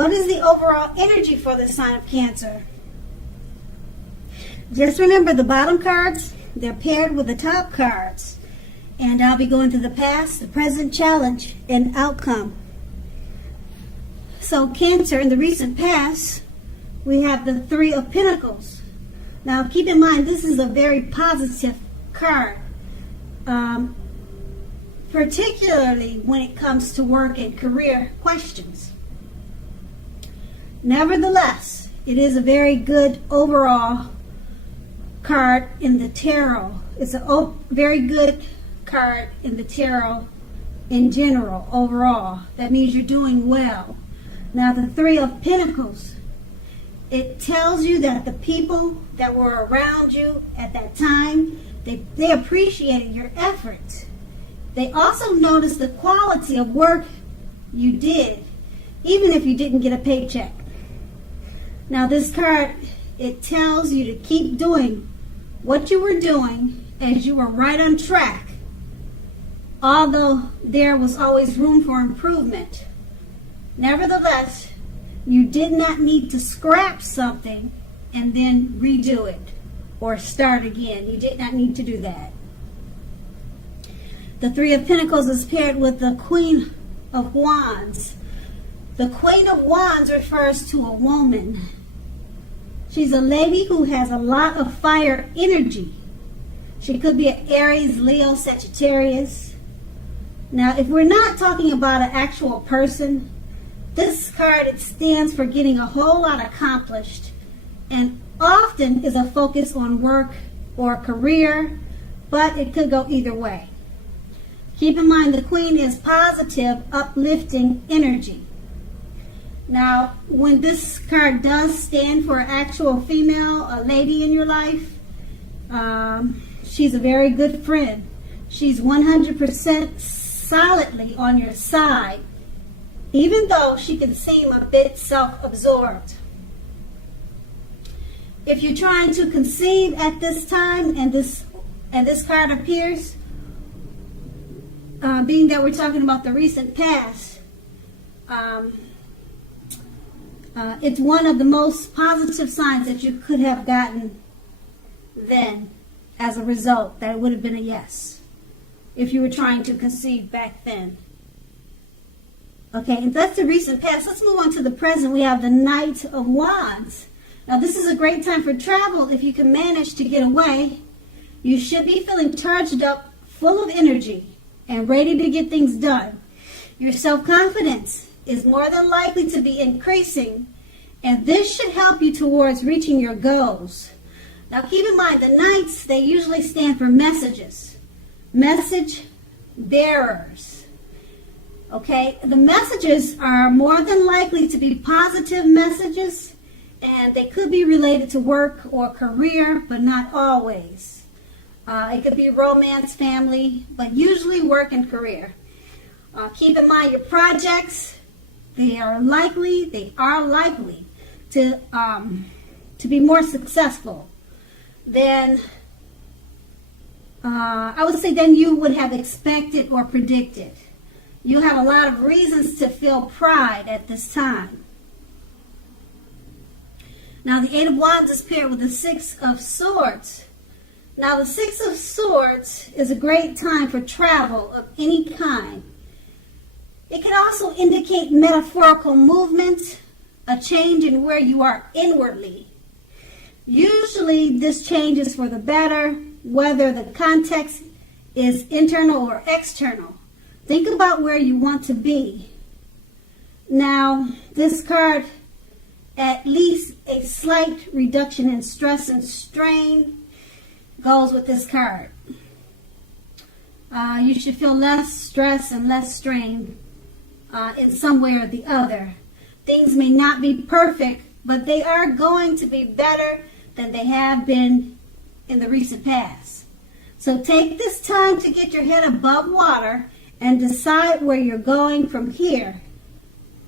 What is the overall energy for the sign of Cancer? Just remember the bottom cards, they're paired with the top cards. And I'll be going through the past, the present, challenge, and outcome. So Cancer, in the recent past, we have the Three of Pentacles. Now keep in mind, this is a very positive card. Particularly when it comes to work and career questions. Nevertheless, it is a very good overall card in the tarot. It's a very good card in the tarot in general, overall. That means you're doing well. Now, the Three of Pentacles, it tells you that the people that were around you at that time, they appreciated your efforts. They also noticed the quality of work you did, even if you didn't get a paycheck. Now this card, it tells you to keep doing what you were doing as you were right on track, although there was always room for improvement. Nevertheless, you did not need to scrap something and then redo it or start again. You did not need to do that. The Three of Pentacles is paired with the Queen of Wands. The Queen of Wands refers to a woman. She's a lady who has a lot of fire energy. She could be an Aries, Leo, Sagittarius. Now, if we're not talking about an actual person, this card, it stands for getting a whole lot accomplished and often is a focus on work or career, but it could go either way. Keep in mind, the Queen is positive, uplifting energy. Now, when this card does stand for an actual female, a lady in your life, she's a very good friend. She's 100% solidly on your side, even though she can seem a bit self-absorbed. If you're trying to conceive at this time and this card appears, being that we're talking about the recent past, it's one of the most positive signs that you could have gotten then as a result, that it would have been a yes if you were trying to conceive back then. Okay, and that's the recent past. Let's move on to the present. We have the Knight of Wands. Now, this is a great time for travel if you can manage to get away. You should be feeling charged up, full of energy, and ready to get things done. Your self-confidence is more than likely to be increasing, and this should help you towards reaching your goals. Now keep in mind, the Knights, they usually stand for messages, message bearers. Okay, the messages are more than likely to be positive messages, and they could be related to work or career, but not always. It could be romance, family, but usually work and career. Keep in mind your projects, they are likely to be more successful than I would say than you would have expected or predicted. You have a lot of reasons to feel pride at this time. Now the Eight of Wands is paired with the Six of Swords. Now the Six of Swords is a great time for travel of any kind. It can also indicate metaphorical movement, a change in where you are inwardly. Usually this change is for the better, whether the context is internal or external. Think about where you want to be. Now, this card, at least a slight reduction in stress and strain goes with this card. You should feel less stress and less strain in some way or the other. Things may not be perfect, but they are going to be better than they have been in the recent past. So take this time to get your head above water and decide where you're going from here.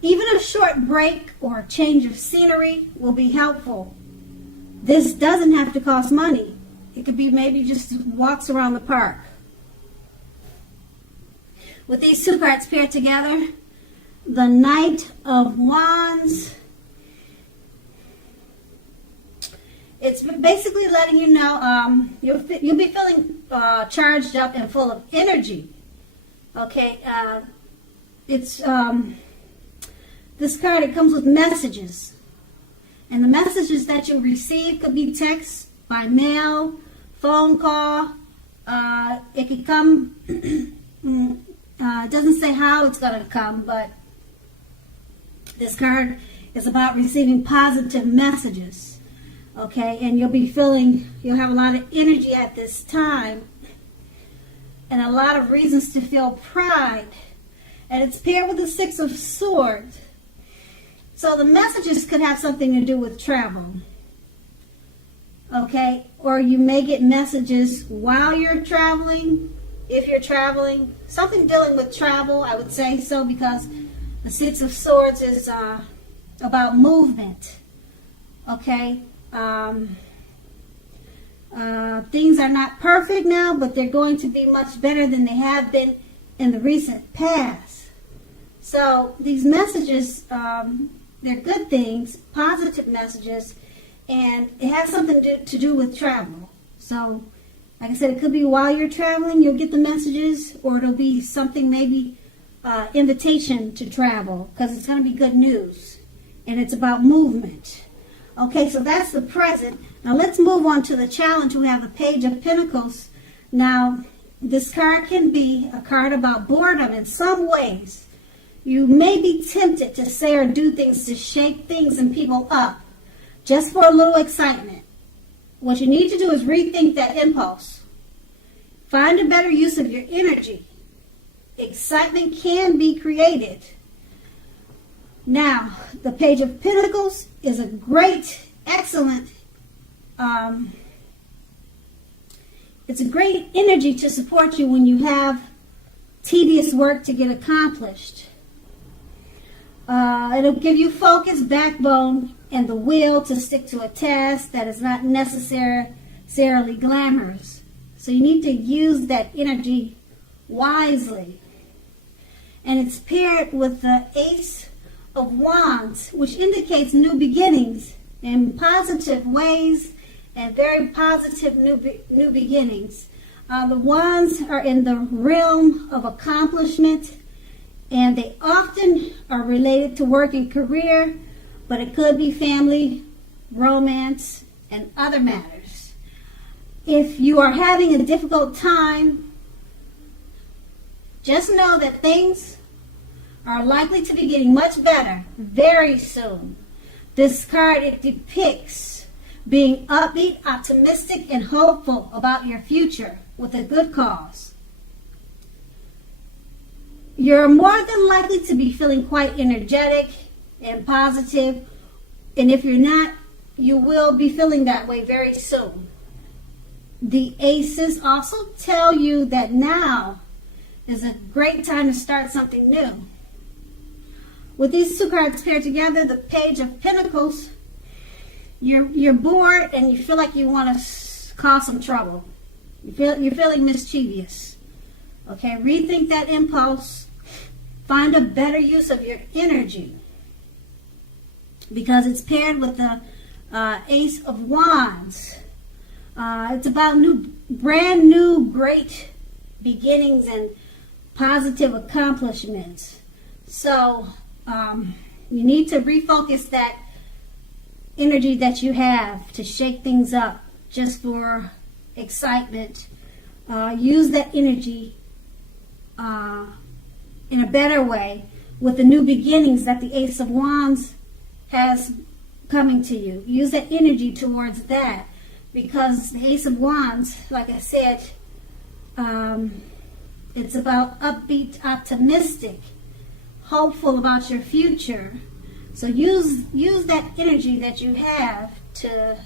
Even a short break or a change of scenery will be helpful. This doesn't have to cost money. It could be maybe just walks around the park. With these two cards paired together, the Knight of Wands It's basically letting you know you'll be feeling charged up and full of energy. Okay, it's this card. It comes with messages, and the messages that you receive could be text, by mail, phone call. It could come. It doesn't say how it's going to come, but this card is about receiving positive messages. Okay, and you'll have a lot of energy at this time and a lot of reasons to feel pride. And it's paired with the Six of Swords. So the messages could have something to do with travel. Okay, or you may get messages while you're traveling, if you're traveling. Something dealing with travel, I would say so, because the Six of Swords is about movement. Okay, things are not perfect now, but they're going to be much better than they have been in the recent past. So these messages, they're good things, positive messages, and it has something to do with travel. So, like I said, it could be while you're traveling, you'll get the messages, or it'll be something maybe invitation to travel, because it's going to be good news, and it's about movement. Okay, so that's the present. Now let's move on to the challenge. We have the Page of Pentacles. Now, this card can be a card about boredom in some ways. You may be tempted to say or do things to shake things and people up, just for a little excitement. What you need to do is rethink that impulse. Find a better use of your energy. Excitement can be created. Now, the Page of Pentacles is a great, excellent, it's a great energy to support you when you have tedious work to get accomplished. It'll give you focus, backbone, and the will to stick to a task that is not necessarily glamorous. So you need to use that energy wisely. And it's paired with the Ace of Wands, which indicates new beginnings in positive ways and very positive new beginnings. The Wands are in the realm of accomplishment, and they often are related to work and career, but it could be family, romance, and other matters. If you are having a difficult time, just know that things are likely to be getting much better very soon. This card, it depicts being upbeat, optimistic, and hopeful about your future with a good cause. You're more than likely to be feeling quite energetic and positive, and if you're not, you will be feeling that way very soon. The aces also tell you that now is a great time to start something new. With these two cards paired together, the Page of Pentacles, you're bored and you feel like you want to cause some trouble. You're feeling mischievous. Okay, rethink that impulse. Find a better use of your energy, because it's paired with the Ace of Wands. It's about brand new, great beginnings and positive accomplishments. So you need to refocus that energy that you have to shake things up just for excitement. Use that energy in a better way with the new beginnings that the Ace of Wands has coming to you. Use that energy towards that, because the Ace of Wands, like I said, it's about upbeat, optimistic, hopeful about your future. So use that energy that you have to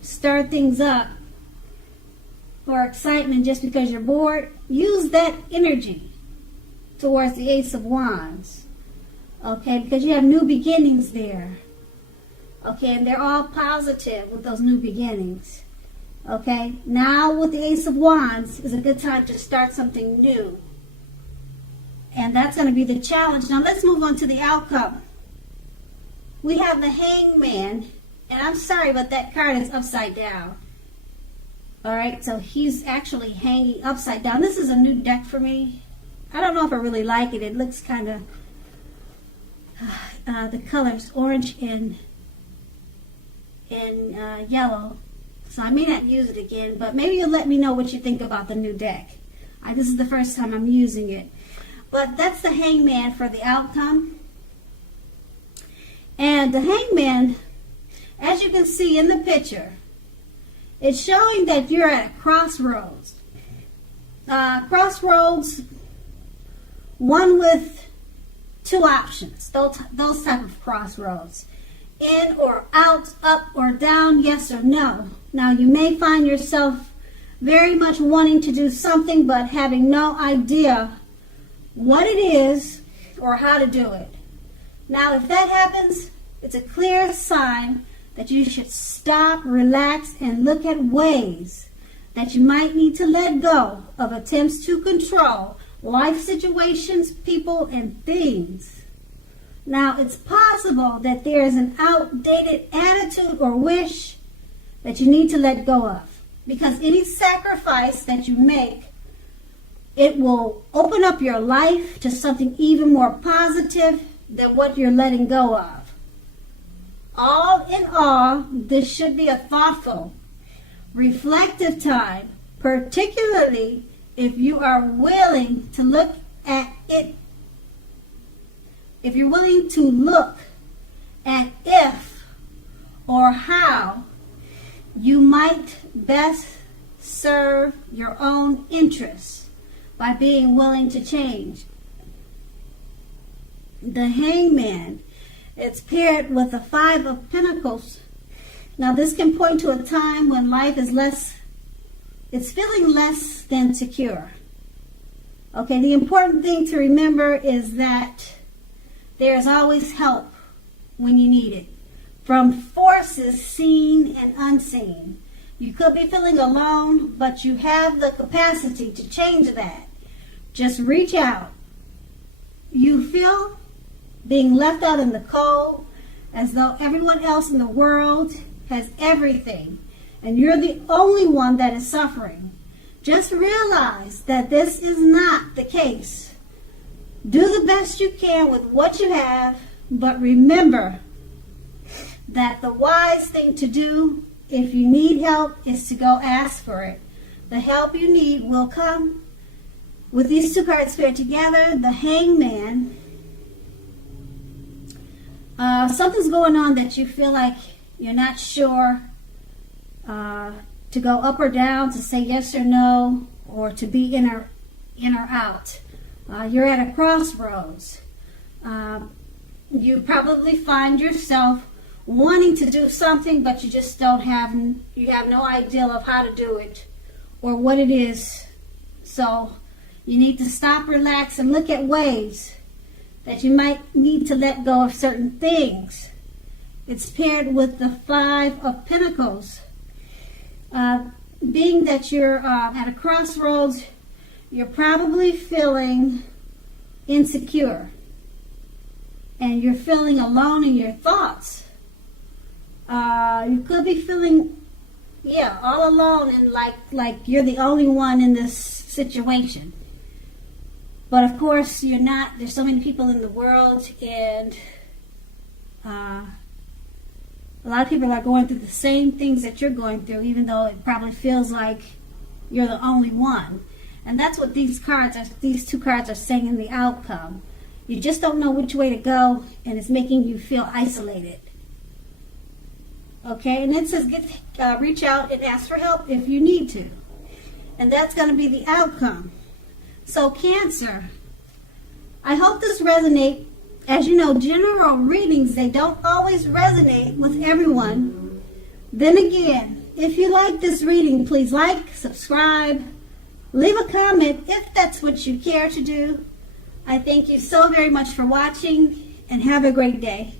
stir things up for excitement just because you're bored. Use that energy towards the Ace of Wands. Okay, because you have new beginnings there. Okay, and they're all positive with those new beginnings. Okay, now with the Ace of Wands is a good time to start something new. And that's going to be the challenge. Now let's move on to the outcome. We have the Hangman, And I'm sorry, but that card is upside down. All right, so he's actually hanging upside down. This is a new deck for me. I don't know if I really like it. It looks kind of, the colors orange and yellow. So I may not use it again, but maybe you'll let me know what you think about the new deck. This is the first time I'm using it. But that's the Hangman for the outcome. And the Hangman, as you can see in the picture, it's showing that you're at a crossroads. Crossroads, one with two options, those type of crossroads. In or out, up or down, yes or no. Now you may find yourself very much wanting to do something but having no idea what it is or how to do it. Now if that happens, it's a clear sign that you should stop, relax, and look at ways that you might need to let go of attempts to control life situations, people, and things. Now, it's possible that there is an outdated attitude or wish that you need to let go of, because any sacrifice that you make, it will open up your life to something even more positive than what you're letting go of. All in all, this should be a thoughtful, reflective time, particularly if you are willing to look at it. If you're willing to look at if or how you might best serve your own interests by being willing to change. The Hangman, it's paired with the Five of Pentacles. Now this can point to a time when life is it's feeling less than secure. Okay, the important thing to remember is that there is always help when you need it, from forces seen and unseen. You could be feeling alone, but you have the capacity to change that. Just reach out. You feel being left out in the cold, as though everyone else in the world has everything, and you're the only one that is suffering. Just realize that this is not the case. Do the best you can with what you have, but remember that the wise thing to do if you need help is to go ask for it. The help you need will come. With these two cards paired together, the Hangman, something's going on that you feel like you're not sure to go up or down, to say yes or no, or to be in or out. You're at a crossroads. You probably find yourself wanting to do something, but you just have no idea of how to do it or what it is. So you need to stop, relax, and look at ways that you might need to let go of certain things. It's paired with the Five of Pentacles. Being that you're at a crossroads, you're probably feeling insecure. And you're feeling alone in your thoughts. You could be feeling, all alone and like you're the only one in this situation. But of course, you're not. There's so many people in the world, and a lot of people are going through the same things that you're going through, even though it probably feels like you're the only one. And that's what these two cards are saying in the outcome. You just don't know which way to go, and it's making you feel isolated. Okay, and it says reach out and ask for help if you need to. And that's going to be the outcome. So Cancer, I hope this resonates. As you know, general readings, they don't always resonate with everyone. Then again, if you like this reading, please like, subscribe, leave a comment if that's what you care to do. I thank you so very much for watching, and have a great day.